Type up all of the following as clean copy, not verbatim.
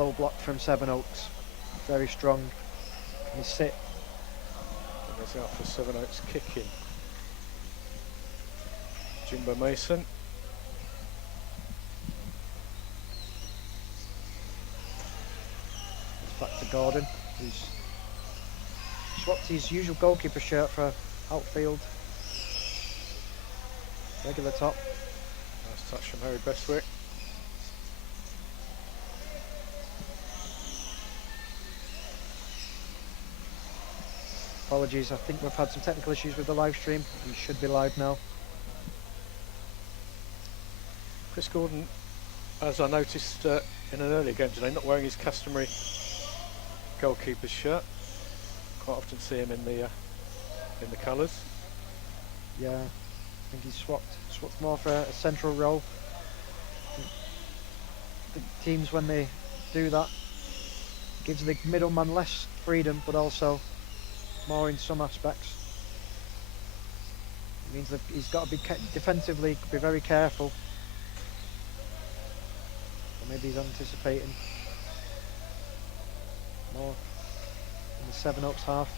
low block from Sevenoaks. Very strong. And sit. And there's out for Sevenoaks kicking. Jimbo Mason. It's back to Gordon, who's swapped his usual goalkeeper shirt for outfield. Regular top. Nice touch from Harry Bestwick. Apologies, I think we've had some technical issues with the live stream. We should be live now. Chris Gordon, as I noticed in an earlier game today, not wearing his customary goalkeeper's shirt. Quite often see him in the colours. Yeah, I think he's swapped more for a central role. The teams, when they do that, gives the middleman less freedom, but also more in some aspects. It means that he's got to be defensively, be very careful. Or maybe he's anticipating more in the Sevenoaks half.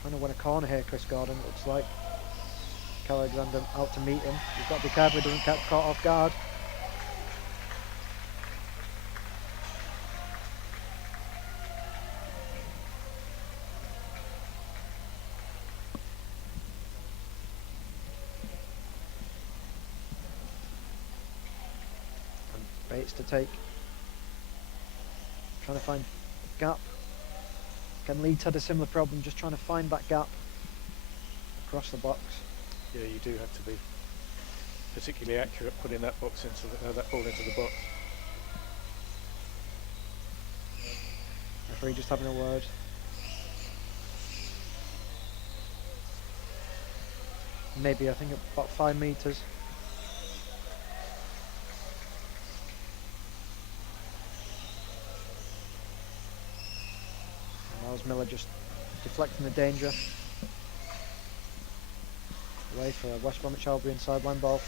Trying to win a corner here, Chris Gordon, looks like. Alexander out to meet him. He's got to be careful he doesn't get caught off guard. Bates to take. Trying to find a gap. Again, Leeds had a similar problem, just trying to find that gap across the box. Yeah, you do have to be particularly accurate putting that box into that ball into the box. Referee just having a word. Maybe, I think about 5 metres. Miller just deflecting the danger. Away for a West Bromwich Albion sideline ball.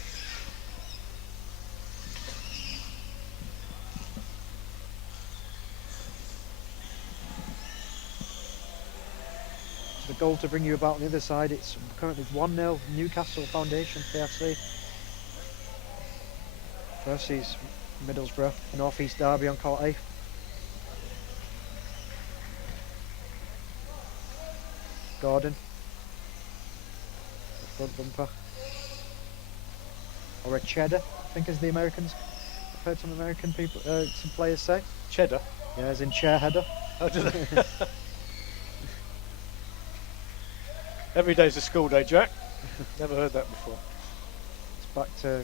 The goal to bring you about on the other side, it's currently 1-0 Newcastle Foundation PFC versus Middlesbrough, North East Derby on court A. Gordon, the front bumper, or a cheddar, I think, as the Americans. I've heard some American people, some players say. Cheddar? Yeah, as in chair header. Oh, do they? Every day's a school day, Jack. Never heard that before. It's back to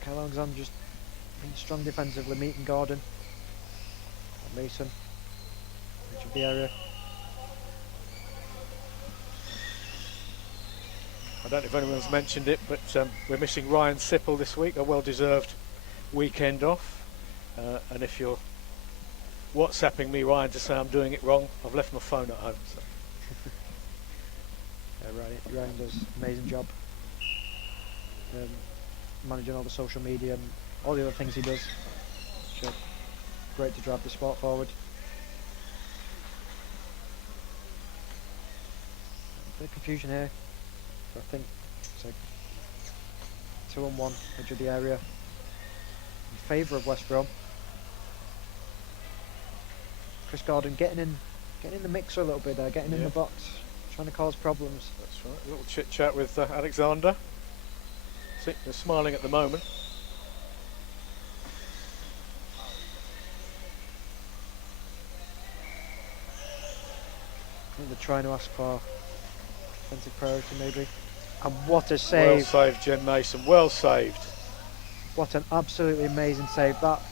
Kyle Alexander, just being strong defensively, meeting Gordon. Mason, edge of the area. I don't know if anyone's mentioned it, but we're missing Ryan Sipple this week, a well-deserved weekend off. And if you're WhatsApping me, Ryan, to say I'm doing it wrong, I've left my phone at home. So. Yeah, Ryan does an amazing job managing all the social media and all the other things he does. So great to drive the sport forward. A bit of confusion here. So I think it's like 2-on-1 edge of the area in favour of West Brom. Chris Gordon getting in the mixer a little bit there, getting in the box, trying to cause problems. That's right. A little chit chat with Alexander. See, they're smiling at the moment. I think they're trying to ask for defensive priority maybe. And what a save. Well saved, Jen Mason, well saved. What an absolutely amazing save. That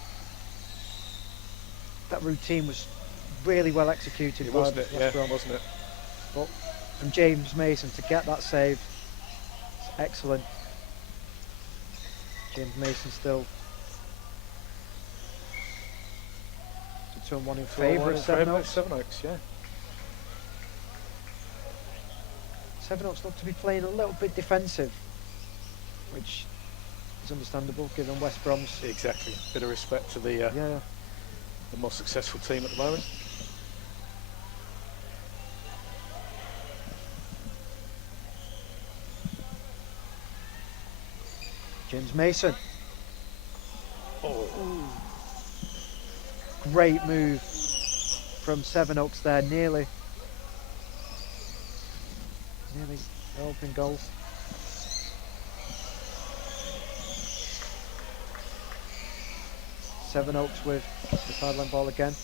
routine was really well executed. Wasn't it? Yeah, wasn't it? But from James Mason to get that save, it's excellent. James Mason still 2-1 in favour of Sevenoaks. Sevenoaks, yeah. Sevenoaks look to be playing a little bit defensive, which It's understandable given West Brom's. Exactly. Bit of respect to the Yeah. the more successful team at the moment. James Mason. Oh, Great move from Sevenoaks there, nearly open goal. Sevenoaks with the sideline ball again.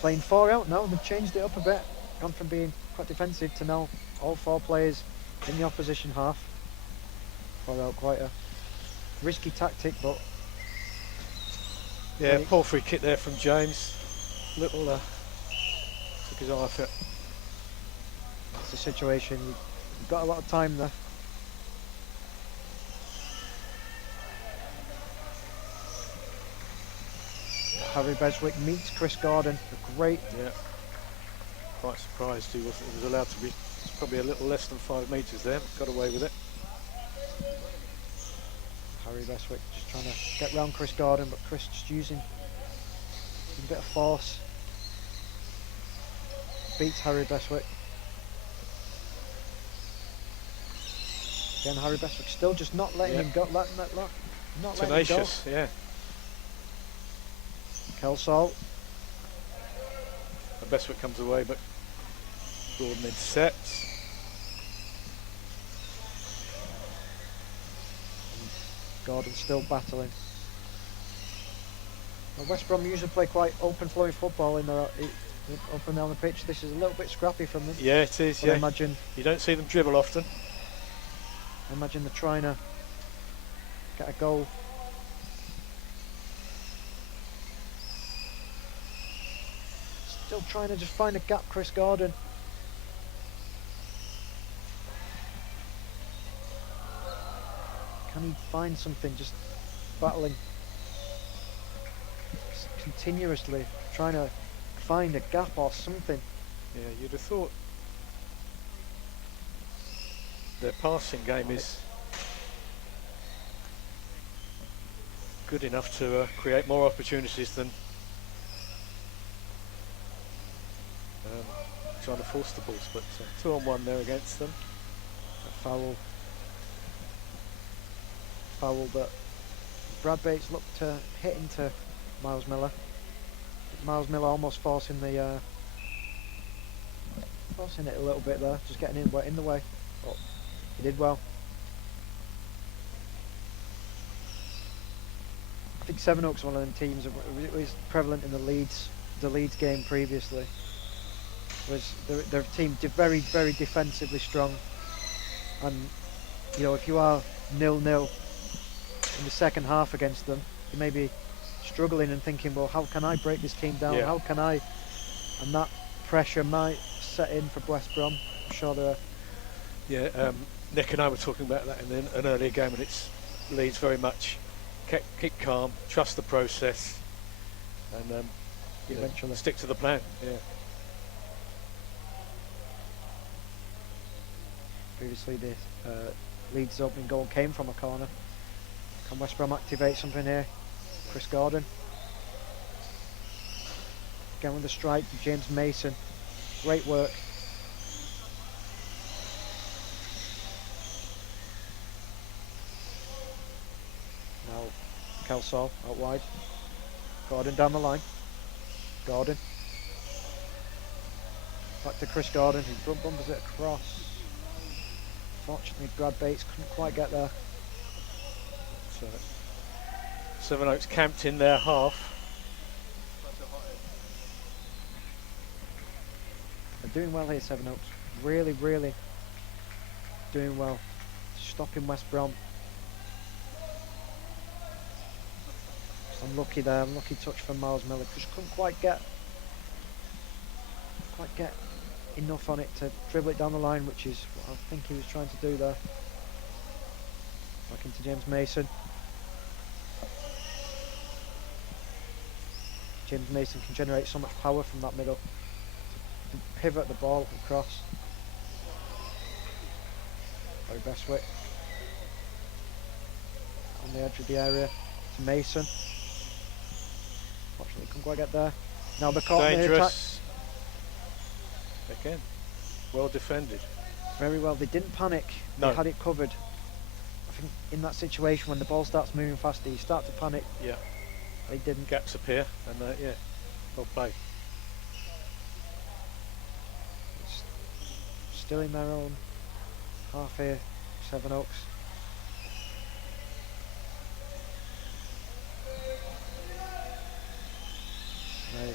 Playing 4 out now, they've changed it up a bit. Gone from being quite defensive to now all 4 players in the opposition half. 4 out, quite a risky tactic, but yeah, poor free kick there from James. Little took his eye off it. that's the situation. You've got a lot of time there. Harry Beswick meets Chris Gordon. A great. Yeah. Quite surprised he was allowed to be. It's probably a little less than 5 metres there. Got away with it. Harry Beswick just trying to get round Chris Gordon, but Chris just using a bit of force. Beats Harry Beswick. Again, Harry Beswick still just not letting him go. Not Tenacious, letting him yeah. go. Kelsall. And Beswick comes away, but Gordon intercepts. Gordon still battling. Well, West Brom usually play quite open flowing football in their, up and down the pitch. This is a little bit scrappy from them. Yeah, it is, But yeah. I imagine You don't see them dribble often. they're trying to get a goal. Still trying to just find a gap, Chris Gordon. Can he find something? Just battling continuously, trying to find a gap or something. Yeah, you'd have thought their passing game is good enough to create more opportunities than trying to force the balls, but 2-on-1 there against them. A foul that Brad Bates looked to hit into Miles Miller. Miles Miller almost forcing it a little bit there, just getting in the way, but he did well. I think Sevenoaks, one of them teams, it was prevalent in the Leeds game previously. Was their team very, very defensively strong, and you know, if you are 0-0 in the second half against them, you may be struggling and thinking, well, how can I break this team down? Yeah. How can I? And that pressure might set in for West Brom. I'm sure there are. Yeah, Nick and I were talking about that in an earlier game, and it's Leeds very much keep calm, trust the process, and Eventually stick to the plan. Yeah. Previously, the Leeds' opening goal came from a corner. Can West Brom activate something here? Chris Gordon. Again with the strike, James Mason. Great work. Now, Kelsall out wide. Gordon down the line. Gordon. Back to Chris Gordon, who front bumpers it across. Fortunately, Brad Bates couldn't quite get there. So, Sevenoaks camped in their half. They're doing well here, Sevenoaks. Really, really doing well. Stopping West Brom. Unlucky there, unlucky touch from Miles Miller. Just couldn't quite get enough on it to dribble it down the line, which is what I think he was trying to do there. Back into James Mason. James Mason can generate so much power from that middle. To pivot the ball across. Very Bestwick. on the edge of the area to Mason. Fortunately, couldn't quite get there. Now they're caught in the attack. Dangerous. Again, well defended. Very well. They didn't panic. They No. had it covered. I think in that situation when the ball starts moving faster, you start to panic. Yeah. They didn't. Gaps appear, and yeah, well played. It's still in their own half here, Sevenoaks. Now,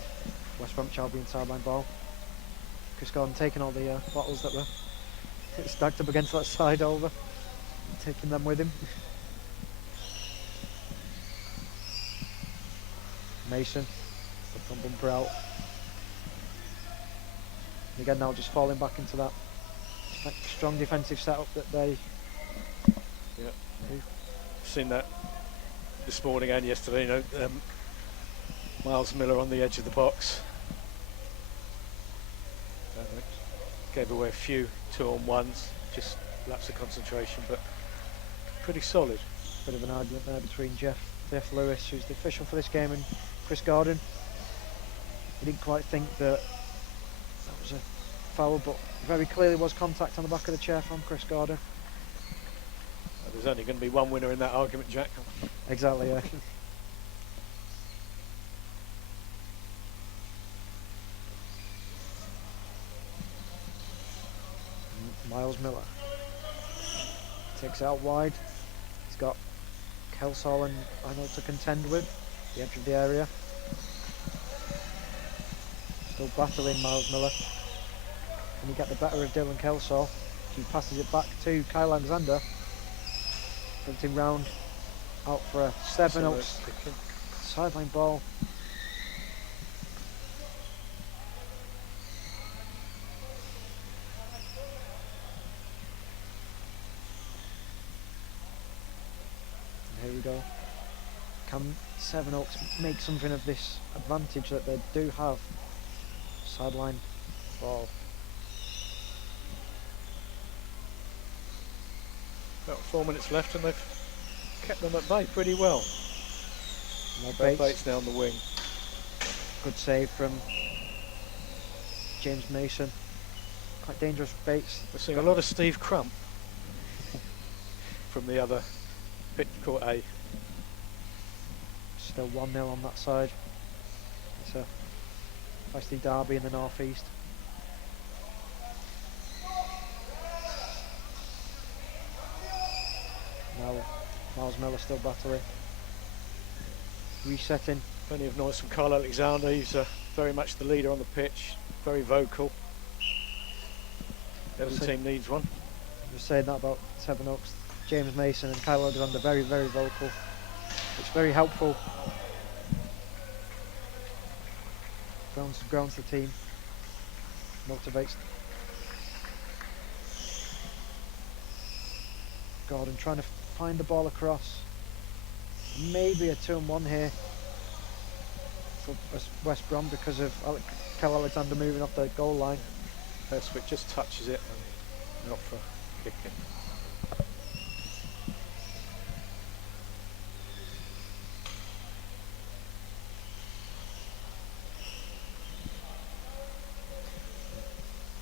West Bromwich Albion sideline ball. Chris Gordon taking all the bottles that were stacked up against that side over, taking them with him. Mason, the front bumper out. And again now just falling back into that strong defensive setup that they... Yeah, seen that this morning and yesterday, you know, Miles Miller on the edge of the box. Gave away a few 2-on-1s, just lapse of concentration, but pretty solid. Bit of an argument there between Jeff Lewis, who's the official for this game, and Chris Gordon. He didn't quite think that was a foul, but very clearly was contact on the back of the chair from Chris Gordon. There's only going to be one winner in that argument, Jack. Exactly, yeah. Miles Miller takes it out wide. He's got Kelsall and Arnold to contend with, the edge of the area. Still battling Miles Miller. Can he get the better of Dylan Kelsall? He passes it back to Kyle Alexander. Printing round out for a Sevenoaks sideline ball. And here we go. Can Sevenoaks make something of this advantage that they do have? Sideline ball. About 4 minutes left, and they've kept them at bay pretty well. Bates now on the wing. Good save from James Mason. Quite dangerous Bates. We're seeing a lot of Steve Crump from the other pit court A. Still 1-0 on that side. It's a feisty derby in the northeast. Now Miles Miller still battling. Resetting. Plenty of noise from Kyle Alexander. He's very much the leader on the pitch, very vocal. The other team needs one. I was saying that about Sevenoaks. James Mason and Kyle Alexander very, very vocal. It's very helpful. Grounds the team. Motivates. Gordon trying to find the ball across. Maybe a 2-on-1 here for West Brom because of Kyle Alexander moving off the goal line. Westwood just touches it and not for kicking.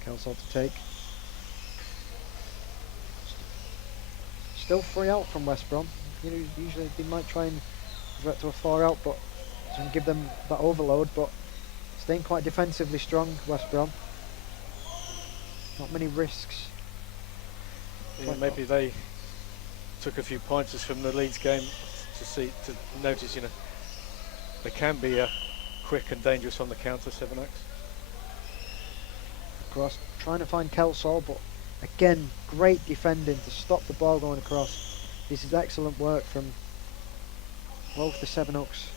Kelsall to take. Still 3 out from West Brom. You know, usually they might try and revert to a 4 out, but and give them that overload. But staying quite defensively strong, West Brom. Not many risks. Yeah, maybe they took a few pointers from the Leeds game to notice, you know, they can be quick and dangerous on the counter, Sevenoaks. Across, trying to find Kelsall, but again, great defending to stop the ball going across. This is excellent work from both the Sevenoaks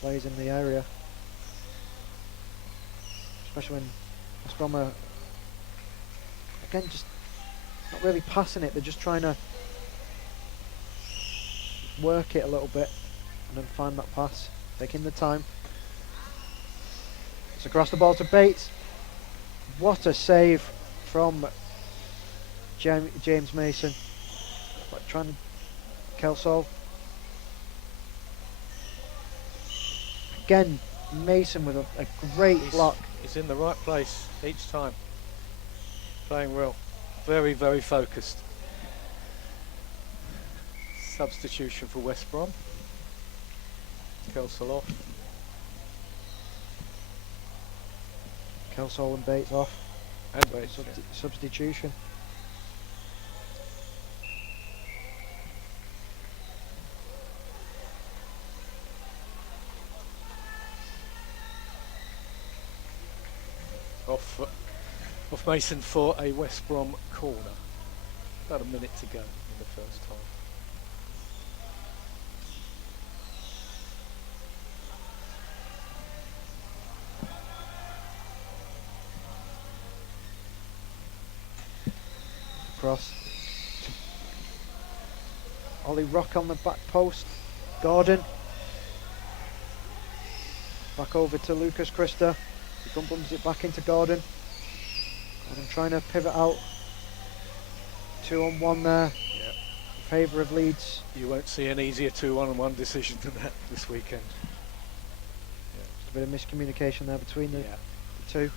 players in the area, especially when West Brom are again just not really passing it. They're just trying to work it a little bit and then find that pass, taking the time. It's across the ball to Bates. What a save from James Mason. Trying to Kelsall again, Mason with a great block. He's in the right place each time. Playing well. Very, very focused. Substitution for West Brom. Kelsall off. Kelsall and Bates off. And Bates, Substitution. Off Mason for a West Brom corner. About a minute to go in the first half. Cross. Ollie Rock on the back post. Gordon. Back over to Lucas Christa. He bumps it back into Gordon. Gordon trying to pivot out. 2-on-1 there. Yep. In favour of Leeds. You won't see an easier 2-1-1 decision than that this weekend. Just a bit of miscommunication there between the two.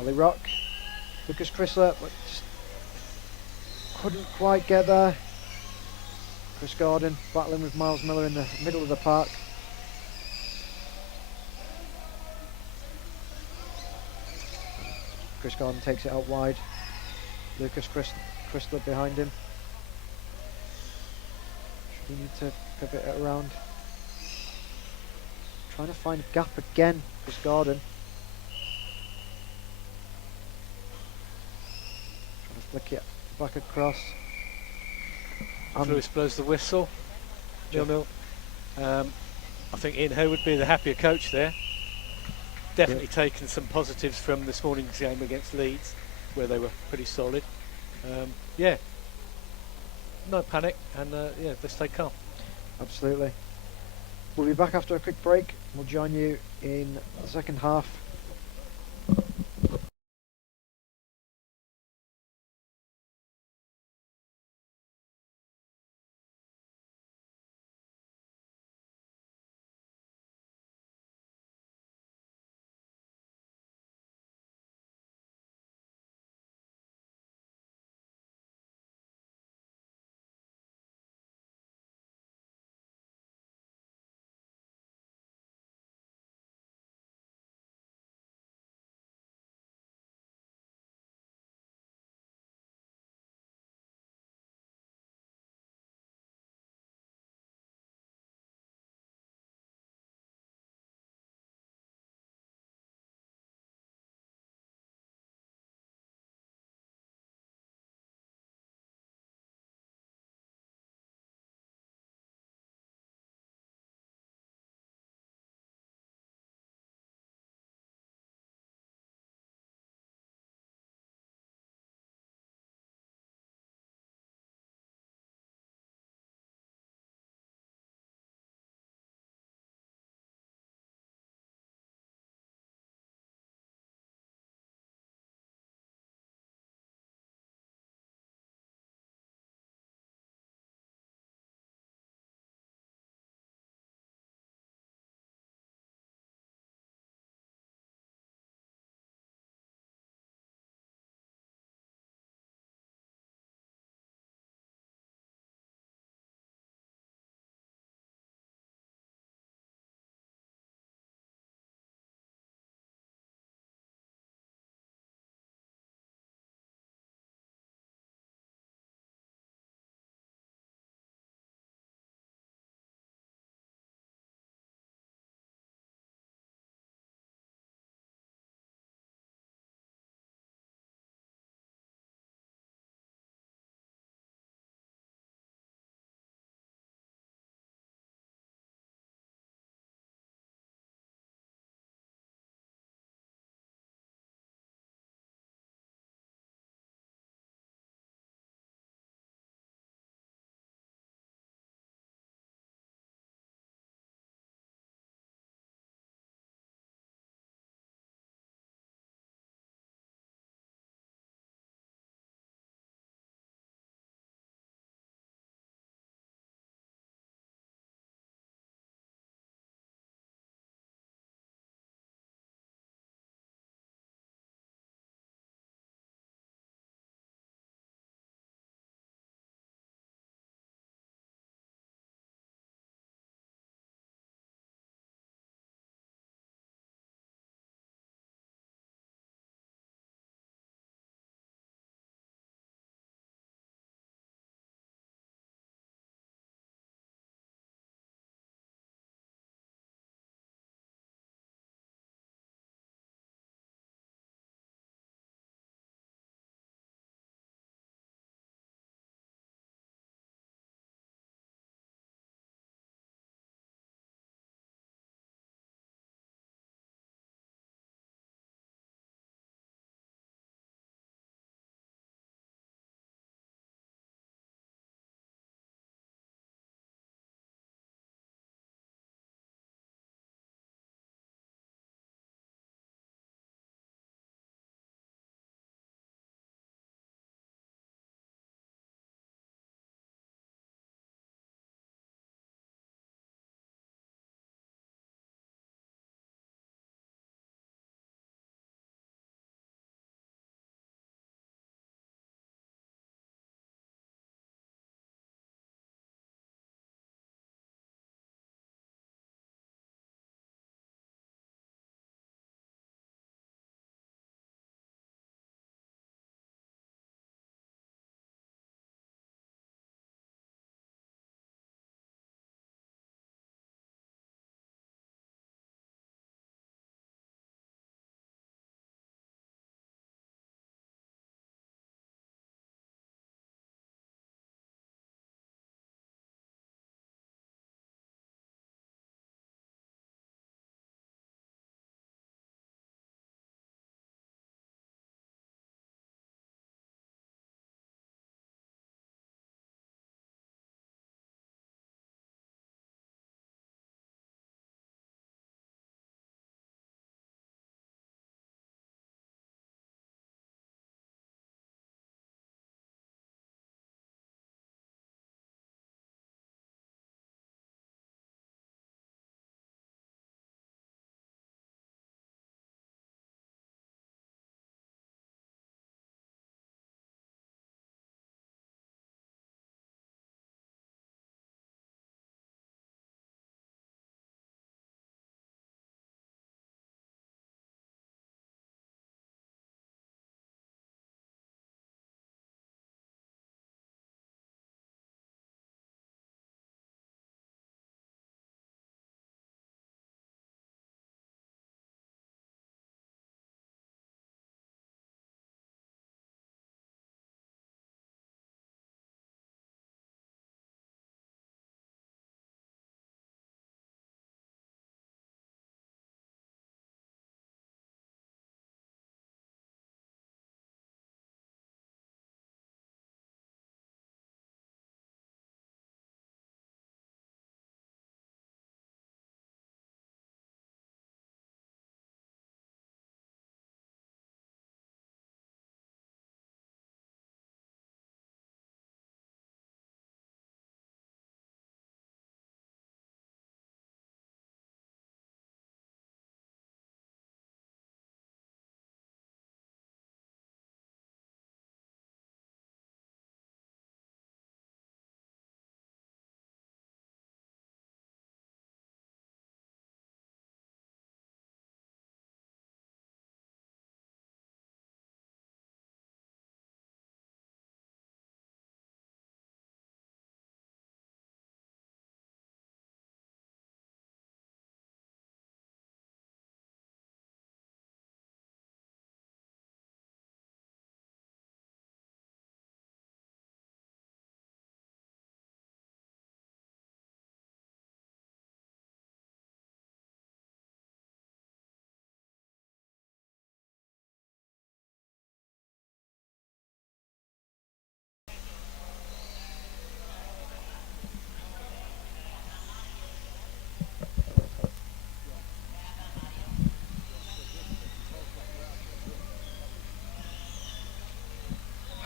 Ollie Rock. Lucas Chrysler, but just couldn't quite get there. Chris Gordon battling with Miles Miller in the middle of the park. Chris Gordon takes it out wide. Lucas Chrysler behind him. Should he need to pivot it around? Trying to find a gap again, Chris Gordon. Trying to flick it back across. Lewis blows the whistle. 0-0. I think Ian Hay would be the happier coach there. Definitely taken some positives from this morning's game against Leeds, where they were pretty solid. No panic, and they stay calm. Absolutely. We'll be back after a quick break. We'll join you in the second half.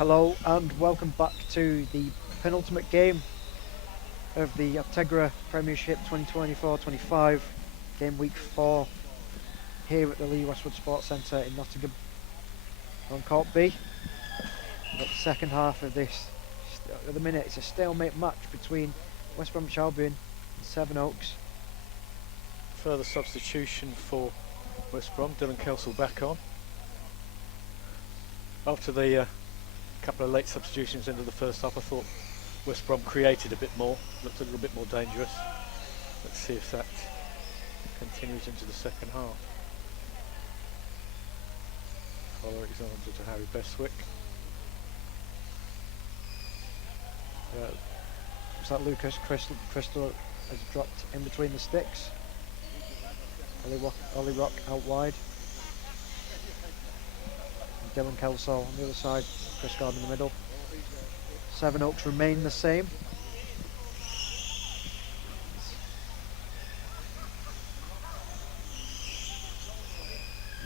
Hello and welcome back to the penultimate game of the Optegra Premiership 2024-25, game week 4, here at the Lee Westwood Sports Centre in Nottingham. On Court B, we've got the second half of this. At the minute it's a stalemate match between West Bromwich Albion and Sevenoaks. Further substitution for West Brom, Dylan Kelsall back on. After the couple of late substitutions into the first half, I thought West Brom created a bit more, looked a little bit more dangerous. Let's see if that continues into the second half. Alexander to Harry Bestwick. Looks like Lucas Crystal has dropped in between the sticks. Ollie Rock out wide. And Dylan Kelsall on the other side, Chris Gordon in the middle. Sevenoaks remain the same.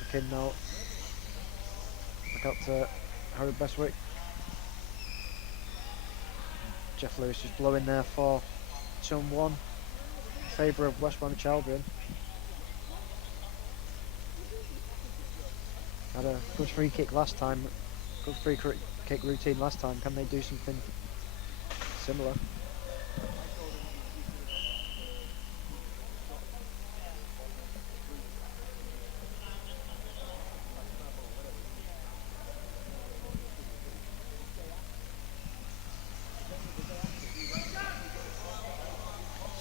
McKinn now. Back out to Harry Bestwick. Jeff Lewis is blowing there for 2-1 in favour of West Bromwich Albion. Had a good free kick last time, good free kick routine last time. Can they do something similar?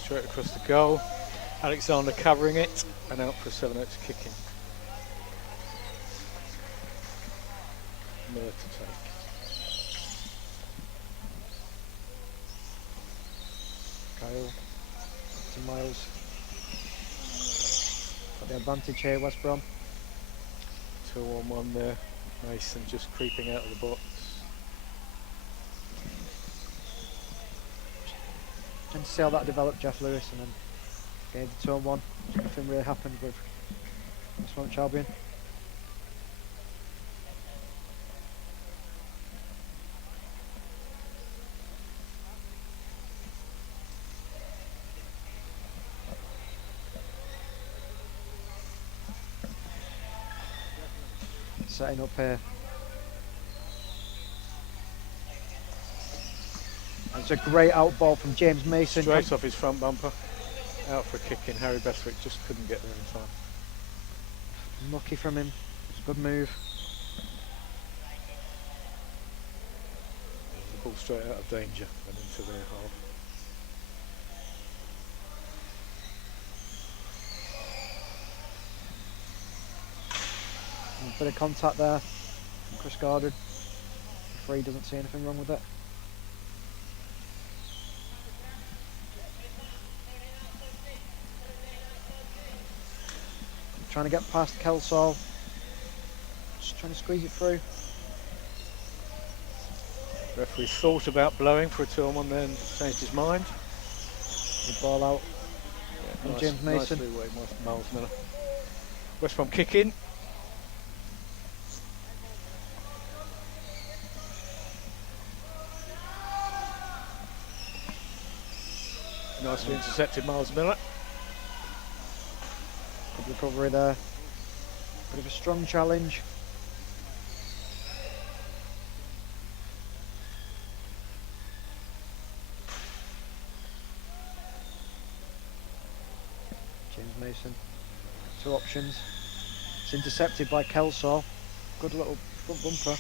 Straight across the goal. Alexander covering it and out for Sevenoaks kicking. Miller to take. Kyle to Miles. Got the advantage here, West Brom. 2-on-1 there. Mason just creeping out of the box. Trying to see how that developed, Jeff Lewis, and then gave the 2-on-1. Nothing really happened with West Bromwich Albion. Setting up here. It's a great out ball from James Mason. Straight off his front bumper. Out for a kick in. Harry Bestwick just couldn't get there in time. Lucky from him. It's a good move. The ball straight out of danger and into their half. A bit of contact there from Chris Gordon. The referee doesn't see anything wrong with it. Trying to get past Kelsall. Just trying to squeeze it through. Referee thought about blowing for a 2-on-1 then changed his mind. The ball out. Yeah, And James Mason. Nicely away, Miles Miller. West Brom kick in. Nicely intercepted, Miles Miller. Good recovery there. Bit of a strong challenge. James Mason. 2 options. It's intercepted by Kelsall. Good little front bumper.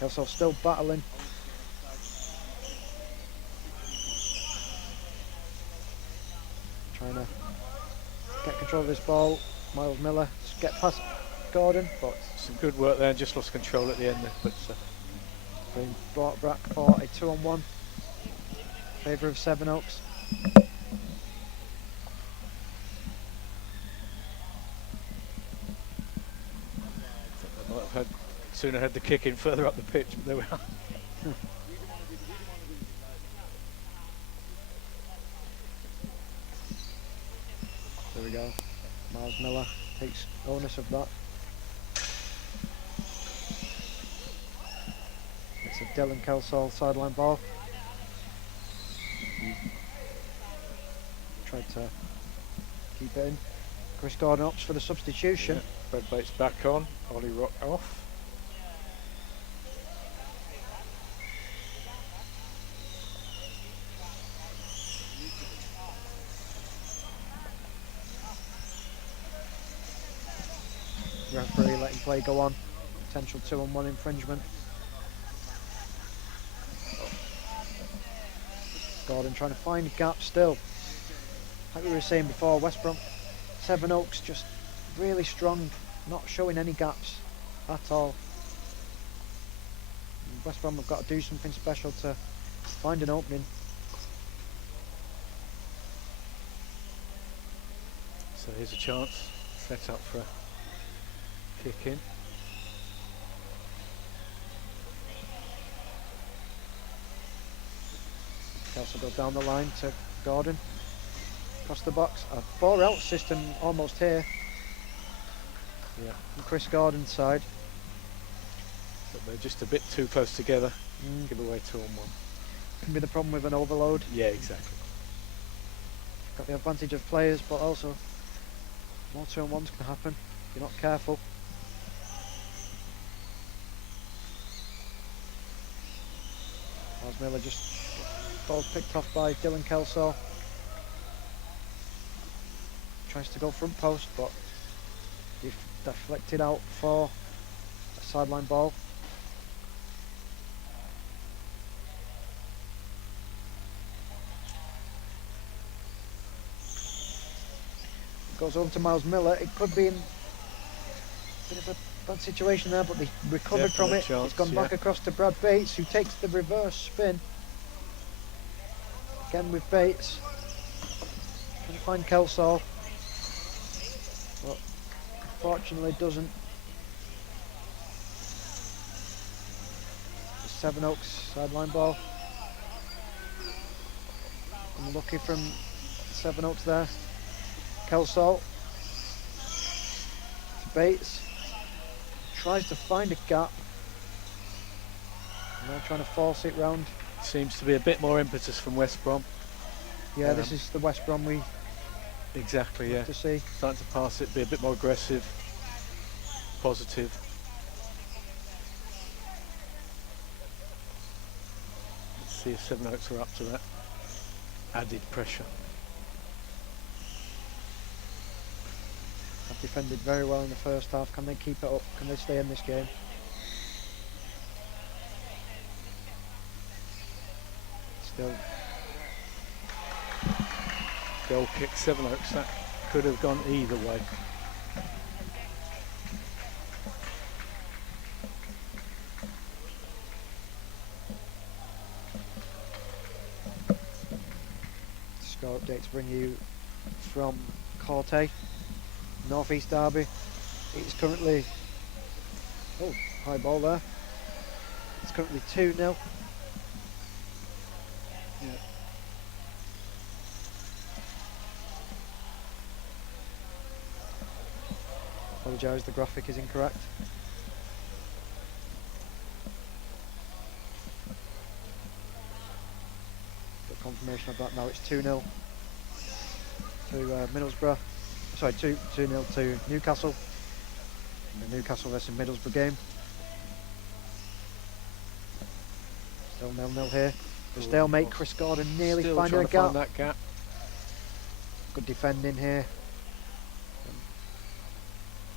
Kelsall still battling. Trying to get control of this ball. Miles Miller just get past Gordon, but Some good work there and just lost control at the end there. But being brought back for a 2-on-1 in favour of Sevenoaks. they might have sooner had the kick in further up the pitch, but there we are. There we go. Miles Miller takes onus of that. It's It's a Dylan Kelsall sideline ball. Tried to keep it in. Chris Gordon opts for the substitution. Yeah. Fred Bates back on. Ollie Rock off. Referee letting play go on. Potential 2-on-1 infringement. Gordon trying to find a gap still. Like we were saying before, West Brom, Sevenoaks just really strong, not showing any gaps at all. And West Brom have got to do something special to find an opening. So here's a chance set up for a kick in. Kelsey goes down the line to Gordon. Across the box. A 4-out system almost here. Yeah. On Chris Gordon's side. But they're just a bit too close together. Give away 2-on-1. Can be the problem with an overload. Yeah, exactly. Got the advantage of players, but also more 2-on-1s can happen if you're not careful. Miles Miller just ball's picked off by Dylan Kelsall. Tries to go front post, but deflected out for a sideline ball. Goes over to Miles Miller. It could be in a bit of a bad situation there, but they recovered from it. Chance, it's gone back across to Brad Bates, who takes the reverse spin. Again with Bates. Trying to find Kelsall, but unfortunately doesn't. The Sevenoaks sideline ball. Unlucky from Sevenoaks there. Kelsall to Bates. Tries to find a gap. Now trying to force it round. Seems to be a bit more impetus from West Brom. Yeah, this is the West Brom we exactly, yeah. to see. Starting to pass it, be a bit more aggressive, positive. Let's see if Sevenoaks are up to that added pressure. Have defended very well in the first half. Can they keep it up? Can they stay in this game? Still. Goal kick, Sevenoaks. That could have gone either way. Score updates bring you from Corte, North East Derby. It's currently, oh, high ball there. It's currently 2-0. Yeah. Apologise, the graphic is incorrect. Got confirmation of that now. It's 2-0 to Middlesbrough. Sorry, 2-0 to Newcastle. The Newcastle versus Middlesbrough game. Still 0-0 here. The stalemate. Chris Gordon nearly Still finding a trying to gap. find that gap. Good defending here.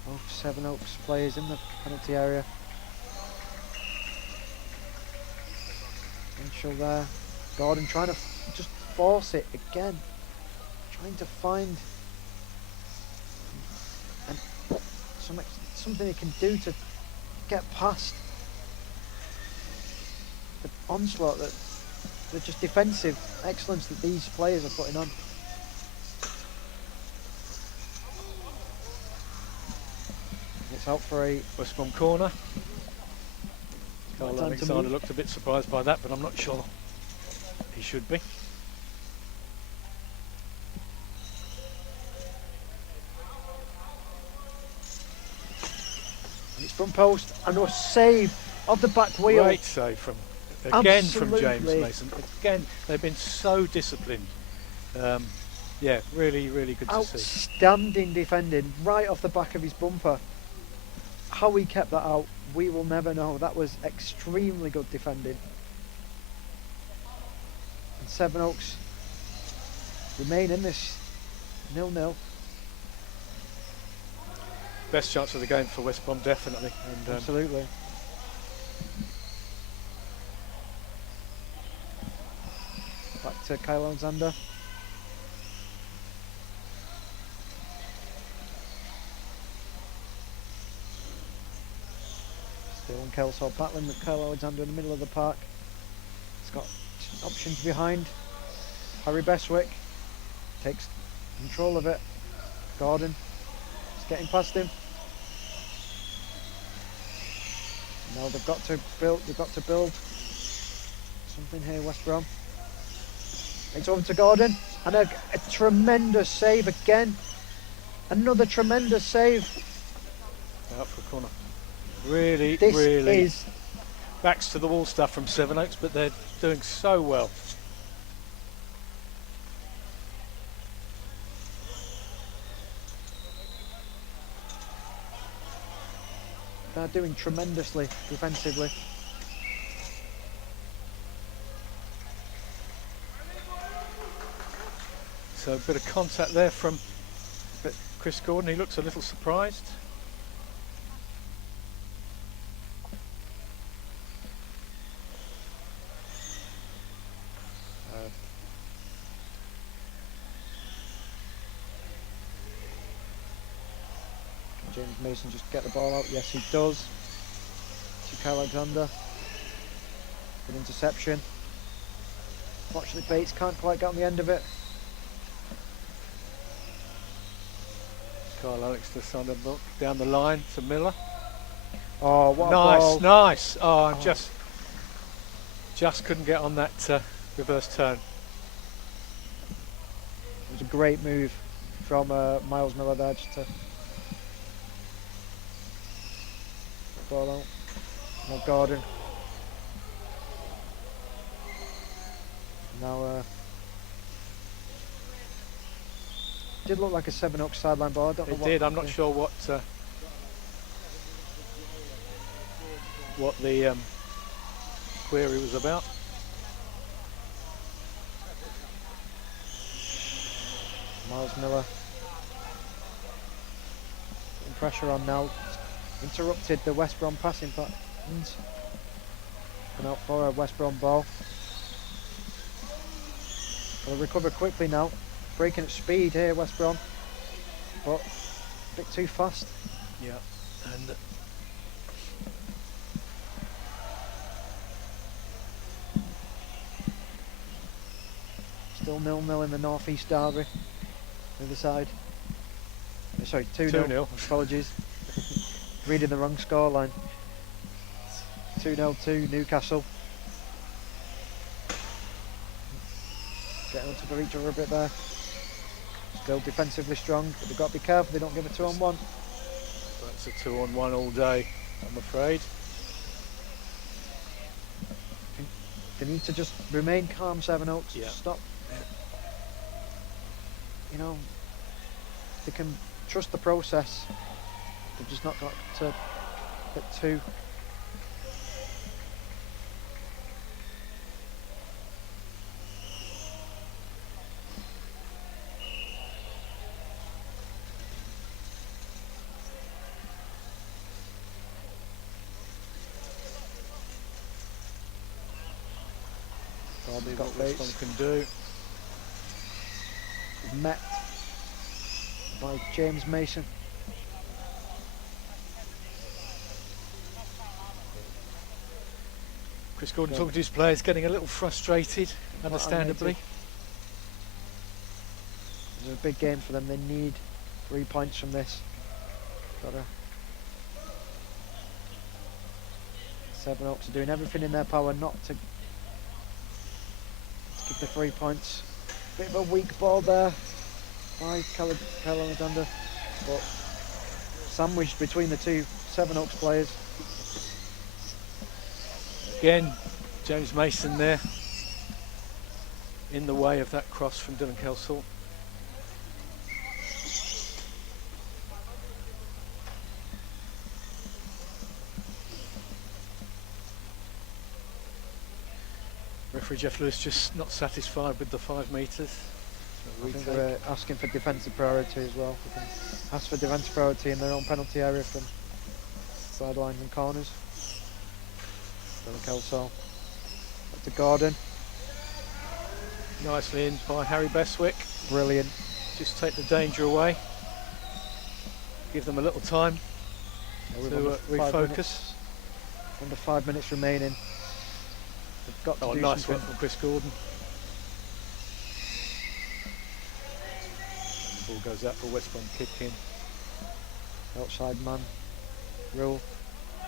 Both Sevenoaks players in the penalty area. Mitchell there. Gordon trying to just force it again. Trying to find something he can do to get past the onslaught, that the just defensive excellence that these players are putting on. It's out for a West Brom corner. Carl time to Alexander move. looked a bit surprised by that, but I'm not sure he should be. It's front post and a save of the back wheel. Great save from again from James Absolutely. Mason. Again, they've been so disciplined. Yeah, really, really good to see. Outstanding defending right off the back of his bumper. How he kept that out, we will never know. That was extremely good defending. And Sevenoaks remain in this 0-0. Best chance of the game for West Brom, definitely. And Absolutely. Back to Kyle Alexander. Still on Kelsall battling with Kyle Alexander in the middle of the park. He's got options behind. Harry Bestwick takes control of it. Gordon is getting past him. Now they've got to build something here, West Brom. It's over to Gordon, and a tremendous save again. Another tremendous save. out for a corner. Really, This really is backs to the wall stuff from Sevenoaks, but they're doing so well. they're doing tremendously defensively. So a bit of contact there from Chris Gordon. He looks a little surprised. James Mason just get the ball out? Yes, he does. To Kyle Alexander. Good interception. Fortunately, Bates can't quite get on the end of it. Kyle Alex just on the look down the line to Miller. Oh, what a Nice, ball. nice. Oh, and Oh. just couldn't get on that reverse turn. It was a great move from Miles Miller there just to ball out. Now Gordon. Now did look like a Sevenoaks sideline ball. I don't know It what did. I'm not sure what the query was about. Miles Miller putting pressure on now. Interrupted the West Brom passing patterns. Going out for a West Brom ball. They'll recover quickly now. Breaking at speed here, West Brom. But a bit too fast. Yeah, and Still 0-0 in the North East derby. The other side. Sorry, 2-0. 2-0. Apologies. Reading the wrong scoreline. 2-0 to Newcastle. Getting on top of each other a bit there. Still defensively strong, but they've got to be careful they don't give a 2-on-1. That's a 2-on-1 all day, I'm afraid. They need to just remain calm, Sevenoaks. Yeah. Stop. You know, they can trust the process. They've just not got to get too. See got what West Brom Bates. can do. Met by James Mason. Chris Gordon Yeah. talking to his players, getting a little frustrated, understandably. It's a big game for them. They need 3 points from this. Gotta. Sevenoaks are doing everything in their power not to give the 3 points. Bit of a weak ball there by Kyle Alexander, but sandwiched between the two Sevenoaks players. Again, James Mason there in the way of that cross from Dylan Kelsall. Referee Jeff Lewis just not satisfied with the 5 metres. I think they're asking for defensive priority as well. They can ask for defensive priority in their own penalty area from sidelines and corners. Dylan Kelsall. Up to Gordon. Nicely in by Harry Beswick. Brilliant. Just take the danger away. Give them a little time to refocus. Under 5 minutes remaining. They've got to do nice something. one from Chris Gordon. Ball goes out for West Brom kick in. Outside man rule.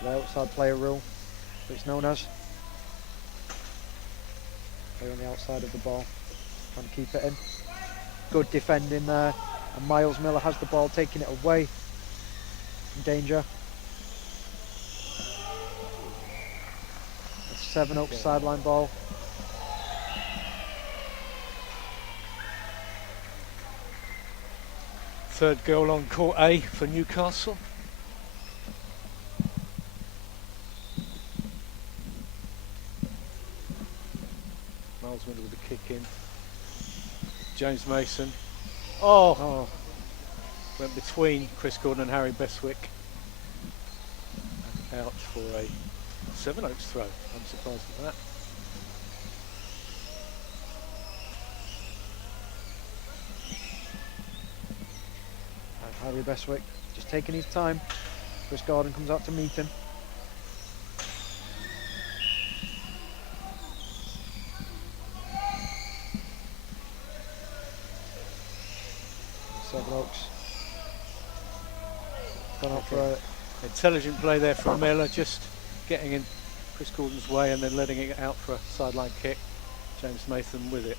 The outside player rule. It's known as. Player on the outside of the ball. Trying to keep it in. Good defending there. And Miles Miller has the ball, taking it away from danger. Sevenoaks sideline ball. Third goal on court A for Newcastle. Miles Miller with a kick in. James Mason. Oh! Went between Chris Gordon and Harry Beswick. And out for a Sevenoaks throw. I'm surprised at that. And Harry Beswick just taking his time. Chris Gordon comes out to meet him. Sevenoaks gone out for a intelligent play there from Miller, just getting in Chris Gordon's way and then letting it out for a sideline kick. James Mason with it.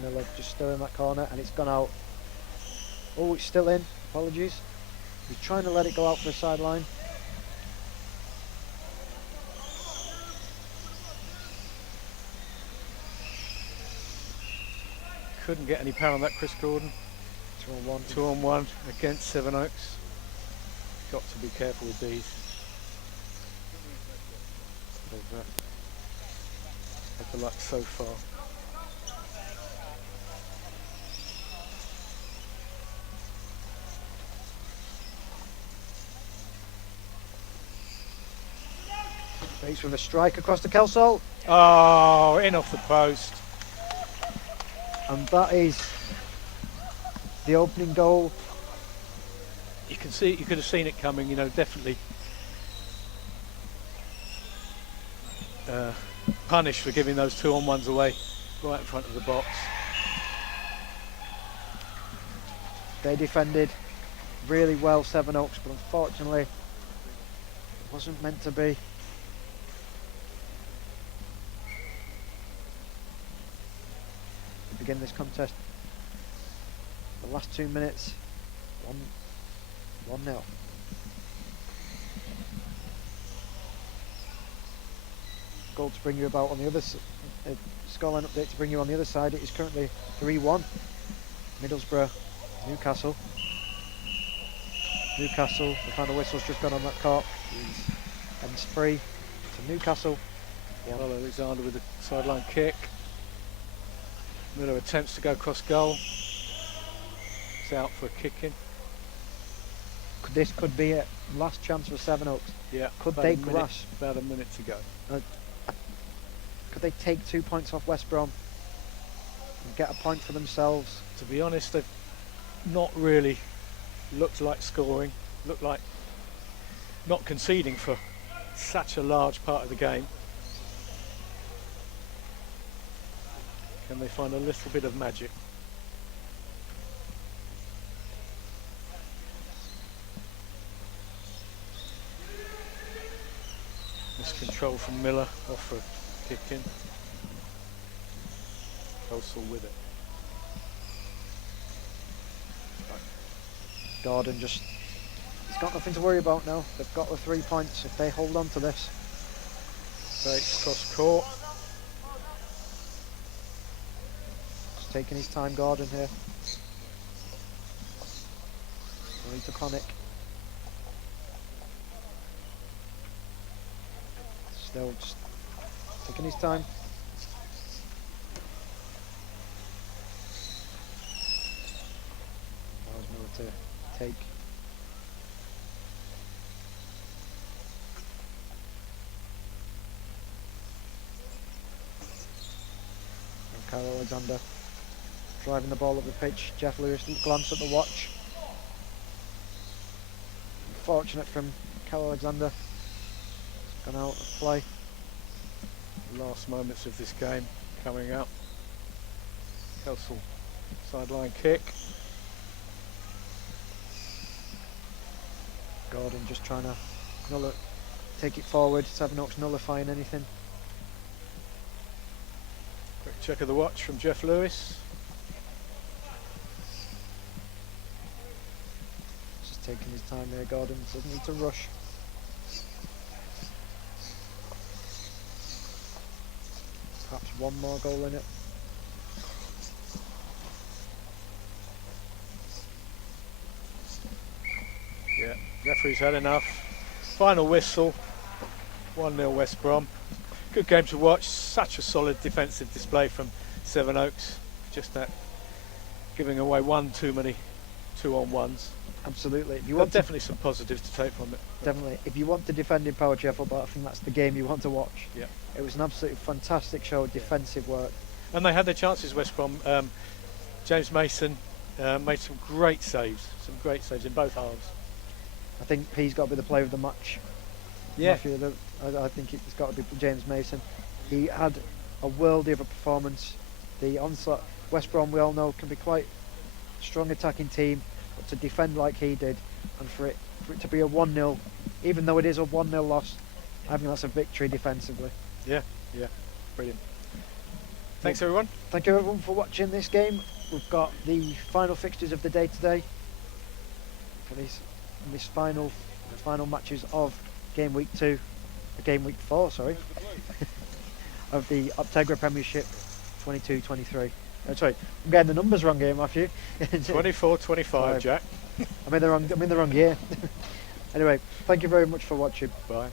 Miller just still in that corner and it's gone out. Oh, it's still in. Apologies. He's trying to let it go out for a sideline. Couldn't get any power on that, Chris Gordon. 2-on-1. 2-on-1 against Sevenoaks. Got to be careful with these. Had the luck so far. Bates with a strike across the Kelsall. Oh, in off the post. And that is the opening goal. You can see, you could have seen it coming, you know, definitely punished for giving those 2-on-1s away right in front of the box. They defended really well, Sevenoaks, but unfortunately it wasn't meant to be. To begin this contest, the last 2 minutes, 1-0. Goal to bring you about on the other scoreline update to bring you on the other side. It is currently 3-1. Middlesbrough, Newcastle. Newcastle, the final whistle's just gone on that court. And it's free to Newcastle. Well, Alexander with a sideline kick. Miller attempts to go cross goal. It's out for a kick in. This could be a last chance for Sevenoaks. Yeah. Could they grasp? About a minute to go. Could they take 2 points off West Brom and get a point for themselves? To be honest, they've not really looked like scoring. Looked like not conceding for such a large part of the game. Can they find a little bit of magic? Miscontrol from Miller, off for a kick in. Kelsall with it. Gordon just, he's got nothing to worry about now. They've got the 3 points if they hold on to this. Breaks cross court. Just taking his time, Gordon here. No need to panic. Still just taking his time. Allows Miller to take. And Kyle Alexander driving the ball up the pitch. Jeff Lewis glanced at the watch. Fortunate from Kyle Alexander. Gone out of play. Last moments of this game coming up. Kelsall sideline kick. Gordon just trying to take it forward. Sevenoaks nullifying anything. Quick check of the watch from Jeff Lewis. Just taking his time there, Gordon. Doesn't need to rush. Perhaps one more goal in it. Yeah, referee's had enough. Final whistle. 1-0 West Brom. Good game to watch. Such a solid defensive display from Sevenoaks. Just that giving away one too many 2-on-1s. Absolutely. If you Well, want definitely some positives to take from it. definitely, if you want to defend in Power Jeff, I think that's the game you want to watch. Yeah. It was an absolutely fantastic show of defensive work. And they had their chances, West Brom. James Mason made some great saves in both halves. I think he's got to be the player of the match. Yeah. Matthew, I think it's got to be James Mason. He had a worldie of a performance. The onslaught, West Brom, we all know, can be quite a strong attacking team, but to defend like he did, and for it to be a 1-0, even though it is a 1-0 loss, I think that's a victory defensively. Yeah, brilliant. Thanks everyone. Thank you everyone for watching this game. We've got the final fixtures of the day today for the final matches of game week 4, sorry, of the Optegra Premiership 22-23. Sorry, I'm getting the numbers wrong here, Matthew. 24-25, Jack. I'm in the wrong year. Anyway, thank you very much for watching. Bye.